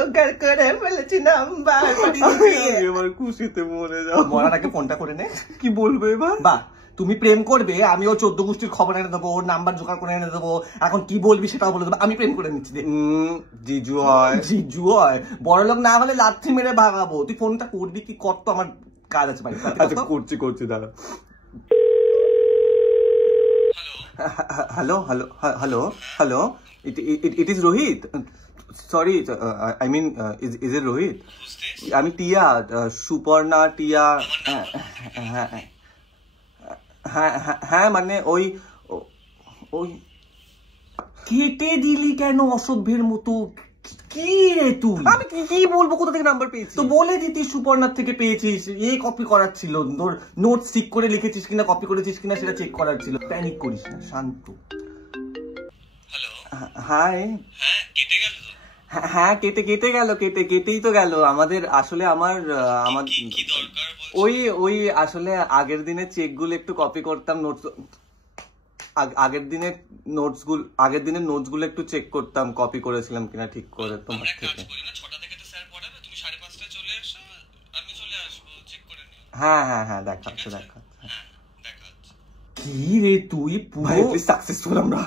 জোগাড় করে ফেলেছি নাম্বার। এবার খুশিতে মরে যাও। মরার আগে ফোনটা করে নে। কি বলবো এবার? বাহ, তুমি প্রেম করবে, আমি ওর 14 গোষ্ঠীর খবর এনে দেবো, ওর নাম্বার জোগাড় করে এনে দেবো, এখন কি বলবি সেটাও বলে দেবো, আমি প্রেম করে নিচ্ছি। জিজু হয়। জিজু হয়, বড়লোক না হলে লাথি মেরে ভাগাবো। তুই ফোনটা করবি কি? কত আমার কাজ আছে বাড়িতে। আচ্ছা করছি দাঁড়া। Hello hello hello hello, it is Rohit. Sorry, I mean, is it Rohit? আমি টিয়া, সুপর্ণা টিয়া। হ্যাঁ মানে ওই কেটে দিলি কেন অসভ্যের মতো? কি রে তুই? আমি কি বলবো? কোথা থেকে নাম্বার পেয়েছি? তো বলে দিতি সুপর্ণার থেকে পেয়েছিস। এই কপি করার ছিল, তোর নোট ঠিক করে লিখেছিস কিনা, কপি করেছিস কিনা সেটা চেক করার ছিল। প্যানিক করিস না, শান্ত। হাই। হ্যাঁ কেটেই তো গেল। আমাদের আসলে আমার ওই আসলে আগের দিনের চেক গুলো একটু কপি করতাম, নোটস আগের দিনের নোটস গুলো একটু চেক করতাম, কপি করেছিলাম কিনা ঠিক করে তোমার থেকে। হ্যাঁ দেখাচ্ছে। কি রে তুই? পুরো সাকসেসফুল আমরা।